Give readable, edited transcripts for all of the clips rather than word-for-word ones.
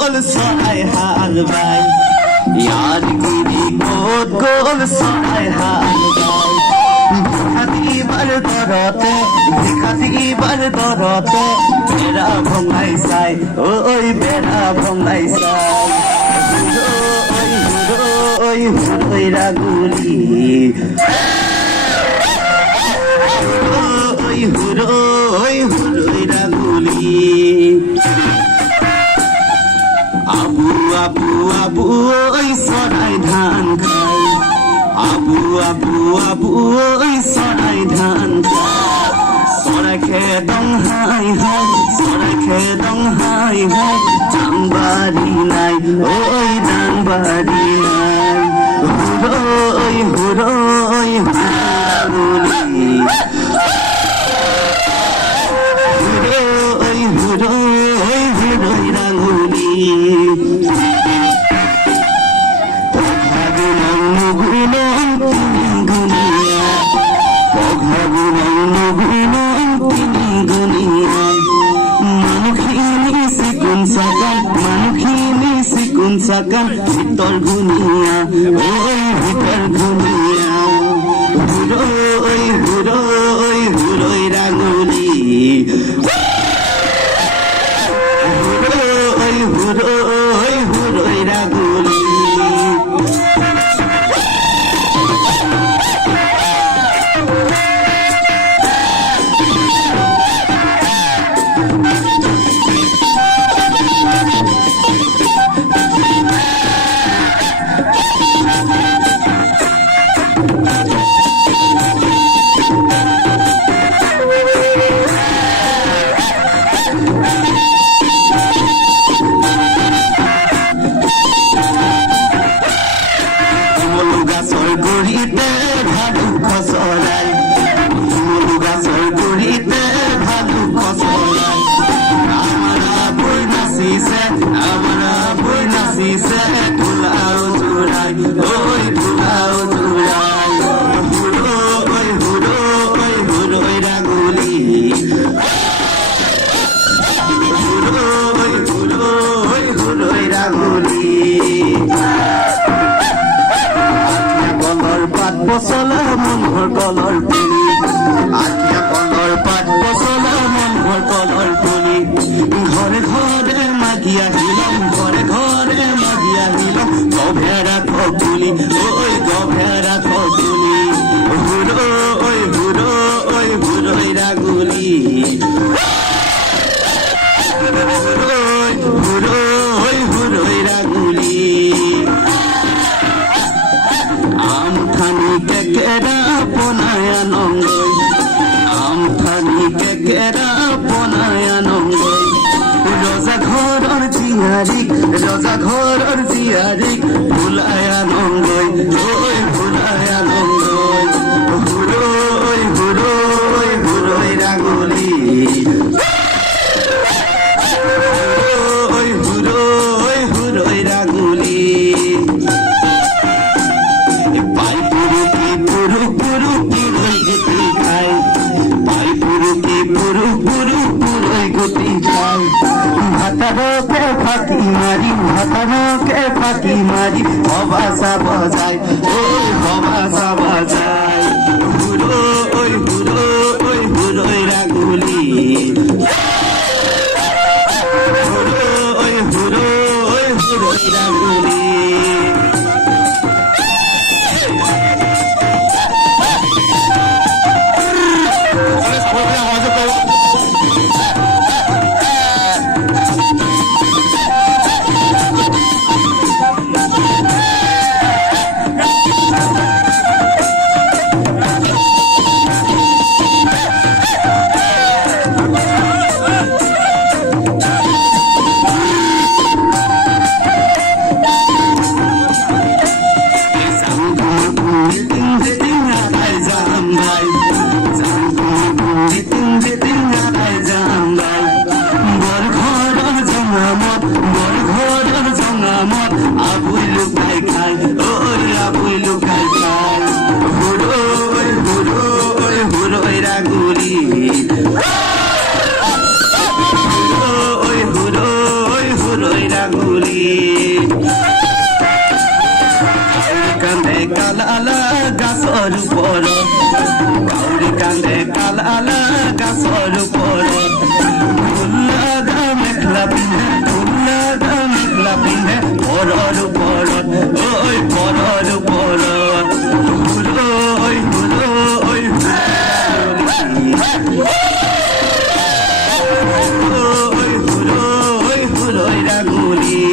গোল চৰাই হাল বাই ইয়াৰ গিৰি ক'ত গ'ল চৰাই হাল বাই ভিখাৰীবাৰ দৰতে বেৰা ভঙাই চাই ঐ বেৰা ভঙাই চাই হুৰৈ ৰাগুলি হুৰৈ ৰাগুলি আবু আবু আবু ঐ চৰাই ধান খাই আবু আবু আবু ঐ চৰাই ধান খাই চৰাই খেদং হাই হাই চৰাই খেদং হাই হাই ডাংবাৰী নাই ঐ ডাংবাৰী নাই হুৰৈ হুৰৈ হুৰৈ Sakan Victor Gunia, oi Victor Gunia, huroi huroi huroi ranguli, huroi huroi huroi ranguli. পচলা মনৰ কলৰ পুলি আঠিয়া কলৰ পাত পচলা মনৰ কলৰ পুলি ঘৰে ঘৰে মাগি আহিলম ঘৰে ঘৰে মাগি আহিলম গভেৰা থকুলি ঐ গভেৰা থকুলি হুৰৈ হুৰৈ হুৰৈ ৰাগুলি হুৰৈ হুৰৈ হুৰৈ ৰাগুলি কেকেৰা পনায়া নংগৈ আমথানি কেকেৰা পনায়া নংগৈ ৰজা ঘৰৰ জীয়াৰীক ভুলায়া নংগৈ ঐ ভুলায়া নংগৈ হুৰৈ হুৰৈ হুৰৈ ৰাগুলি হুৰৈ হুৰৈ হুৰৈ ৰাগুলি ভাতাৰকে ফাঁকি মাৰি হবাসা বজায় ওই হবাসা বজায় হুৰৈ হুৰৈ হুৰৈ ৰাগুলি হুৰৈ হুৰৈ হুৰৈ ৰাগুলি ৰাঙ্গুলি কান্দে কালালা গাছৰ ওপৰত কাউৰী কান্দে কালালা গাছৰ ওপৰত ফুল লগা মেখেলা পিন্ধে ঘৰৰ ওপৰত ঐ ঘৰৰ ওপৰত হুৰৈ হুৰৈ হুৰৈ ৰাঙুলি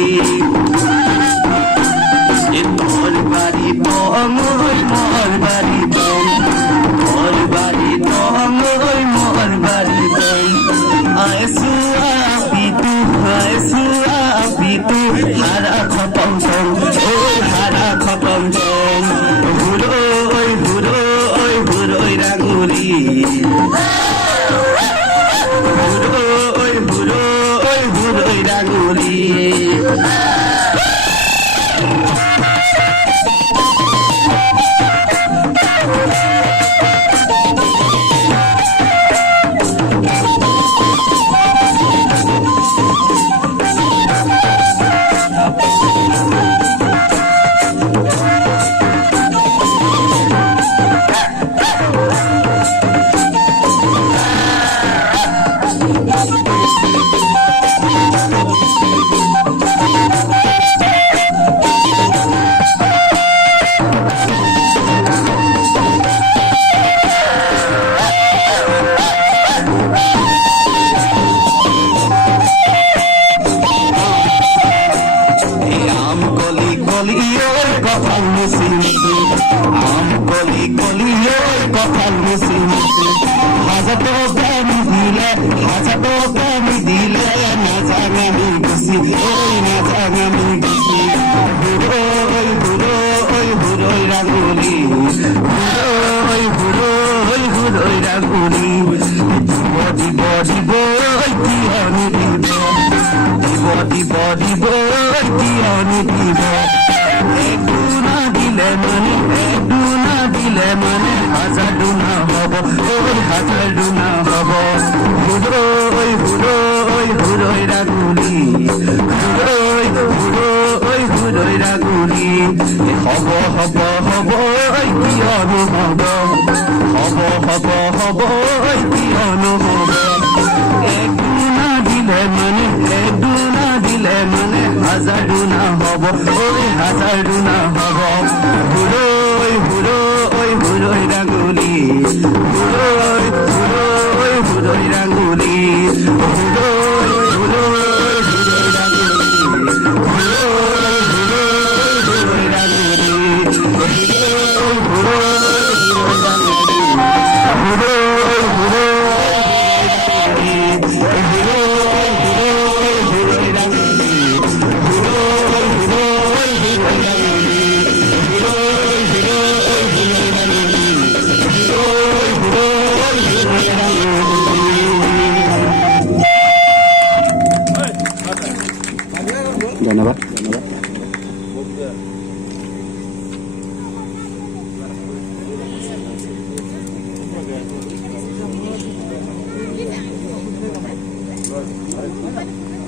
তোর বাড়ি টং ওই মোর বাড়ি টং তোর বাড়ি টং ওই মোর বাড়ি টং আইসু আপিতু হারা খতম টং ওই হারা খতম টং হুরৈ রাঙুলি হুরৈ রাঙুলি কপাল মুছি মুছি আম কলি কলি কপাল মুছি মুছি হাজারো প্রেমী দিলে না জানি গুছি ওই না জানি গুছি হুরৈ রাঙুলি হুরৈ রাঙুলি দিব কিয়নি দিব কিয়নি দিব একটু না দিলে মানে হাজার না হব ওই হাজার না হব হুরৈ রাঙুলি হুরৈ রাঙুলি হব কিয়নো হব কিয়নো হব একটু না দিলে মানে হাজার না হব ওই হাজার না হব হুরৈ রাঙুলি হুরৈ রাঙুলি ধন্যবাদ।